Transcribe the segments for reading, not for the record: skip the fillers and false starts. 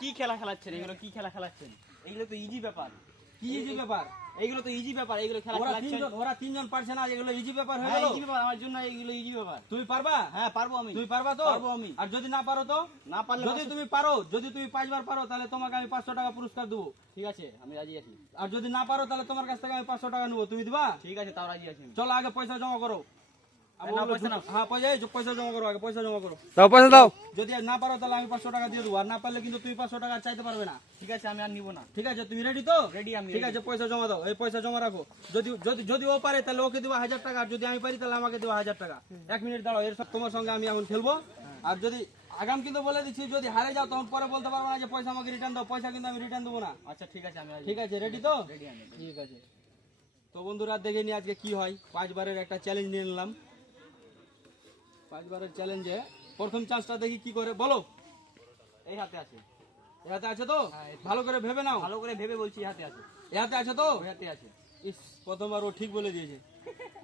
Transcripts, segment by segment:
কি খেলা খেলাচ্ছেন? এগুলো কি খেলা খেলাচ্ছেন? এগুলো তো ইজি ব্যাপার। কি ইজি ব্যাপার? এগুলো তো ইজি ব্যাপার। এগুলো খেলা খেলাচ্ছেন। ওরা তিনজন পারছে না, এগুলো ইজি ব্যাপার হয়ে হ্যাঁ গেল। ইজি ব্যাপার, আমার জন্য এগুলো ইজি ব্যাপার। তুই পারবা? হ্যাঁ পারবো আমি। তুই পারবা তো? পারবো আমি। আর যদি না পারো তো? না পারলে যদি তুমি পারো, যদি তুমি 5 বার পারো তাহলে তোমাকে আমি 500 টাকা পুরস্কার দেবো। ঠিক আছে, আমি রাজি আছি। আর যদি না পারো তাহলে তোমার কাছ থেকে আমি 500 টাকা নেবো, তুমি দিবা? ঠিক আছে, তাও রাজি আছি। চলো আগে পয়সা জমা করো। না, পয়সা নাও। হ্যাঁ পয়সা জমা করো, আগে পয়সা জমা করো। দাও পয়সা দাও। যদি না পারো তাহলে আমি 500 টাকা দিয়ে দেবো, আর না পারলে কিন্তু তুই 500 টাকা আর চাইতে পারবে না। ঠিক আছে, আমি আর নিব না। ঠিক আছে, তুমি রেডি তো? রেডি আমি। ঠিক আছে, পয়সা জমা দাও। এই পয়সা জমা রাখো। যদি যদি যদি ও পারে তাহলে ওকে দেবো 1000 টাকা, আর যদি আমি পারি তাহলে আমাকে দেবো 1000 টাকা। 1 মিনিট দাঁড়াও, এর সব তোমার সঙ্গে আমি এখন খেলবো। আর যদি আগাম কিন্তু বলে দিচ্ছি, যদি হারে যাও তখন পরে বলতে পারবো না যে পয়সা আমাকে রিটার্ন দাও। পয়সা কিন্তু আমি রিটার্ন দেবো না। আচ্ছা ঠিক আছে, আমি রাজি। ঠিক আছে, রেডি তো? রেডি আমি। ঠিক আছে। তো বন্ধুরা দেখে নি আজকে কি হয়। 5 বারের একটা চ্যালেঞ্জ নিয়ে নিলাম। 5 বারের চ্যালেঞ্জে প্রথম চান্সটা দেখি কি করে, বলো। এই হাতে আছে। এ হাতে আছে তো? হ্যাঁ, ভালো করে ভেবে নাও। ভালো করে ভেবে বলছি, হাতে আছে। এ হাতে আছে তো? ওই হাতে আছে। ইস, প্রথমবার ও ঠিক বলে দিয়েছে।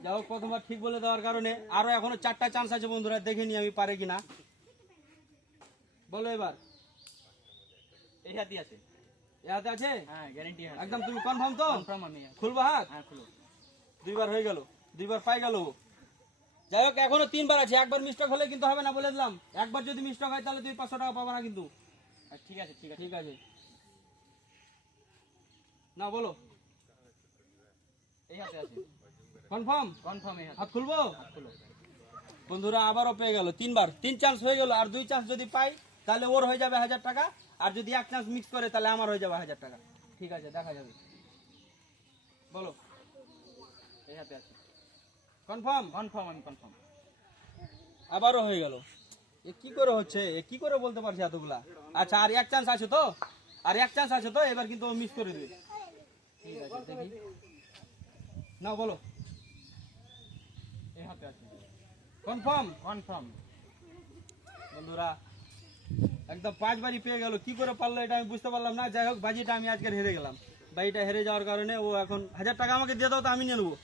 যাই হোক, প্রথমবার ঠিক বলে দেওয়ার কারণে আরো এখনো 4টা চান্স আছে বন্ধুরা, দেখে নি আমি পারে কিনা। বলো এবার। এই হাতে আছে। এ হাতে আছে? হ্যাঁ, গ্যারান্টি আছে। একদম তুমি কনফার্ম তো? কনফার্ম আমি। খুলবো হাত? হ্যাঁ খুলো। 2 বার হয়ে গেল, 2 বার পাই গেল। যাই হোক, এখনো 3 বার আছে। একবার মিস্টেক হলে কিন্তু হবে না, বলে দিলাম। একবার যদি মিস্টেক হয় তাহলে তুমি 500 টাকা পাবা না কিন্তু। ঠিক আছে ঠিক আছে। ঠিক আছে, না বলো। এই হাতে আছে। কনফার্ম? কনফার্ম এই হাতে। হাত খুলবো? হাত খুলো। বন্ধুরা আবারও পেয়ে গেল 3 বার। 3 চান্স হয়ে গেল। আর 2 চান্স যদি পাই তাহলে ওর হয়ে যাবে 1000 টাকা। আর যদি 1 চান্স মিক্স করে তাহলে আমার হয়ে যাবে 1000 টাকা। ঠিক আছে, দেখা যাবে। বলো। এই হাতে আছে। কনফার্ম? কনফার্ম, আমি কনফার্ম। আবারও হয়ে গেল। এ কি করে হচ্ছে? এ কি করে বলতে পারছে এতগুলা? আচ্ছা, আর 1 চান্স আছে তো? আর 1 চান্স আছে তো? এবার কিন্তু ও মিস করে দেবে। ঠিক আছে, দেখি। না বলো। এই হাতে আছে। কনফার্ম? কনফার্ম। বন্ধুরা একদম 5 বারই পেয়ে গেল। কি করে পারলো এটা আমি বুঝতে পারলাম না। যাই হোক, বাজিটা আমি আজকে হেরে গেলাম। বাজিটা হেরে যাওয়ার কারণে ও এখন 1000 টাকা আমাকে দিয়ে দাও, তো আমি নিয়ে নেবো।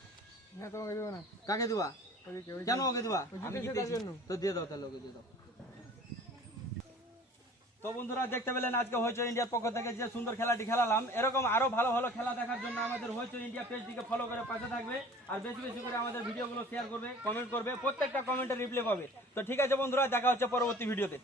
না তোমাকে দেবো না। কাকে দিবা? কেন ওকে দিবা? আমি জিতেছি জন্য। তো দিয়ে দাও, তাহলে ওকে দিয়ে দাও। তো বন্ধুরা দেখতে পেলেন আজকে হইচই ইন্ডিয়ার পক্ষ থেকে যে সুন্দর খেলাটি খেলালাম। এরকম আরো ভালো ভালো খেলা দেখার জন্য আমাদের হইচই ইন্ডিয়া পেজটিকে ফলো করে পাশে থাকবে। আর বেশি বেশি করে আমাদের ভিডিওগুলো শেয়ার করবে, কমেন্ট করবে। প্রত্যেকটা কমেন্টে রিপ্লাই পাবে। তো ঠিক আছে বন্ধুরা, দেখা হচ্ছে পরবর্তী ভিডিওতে।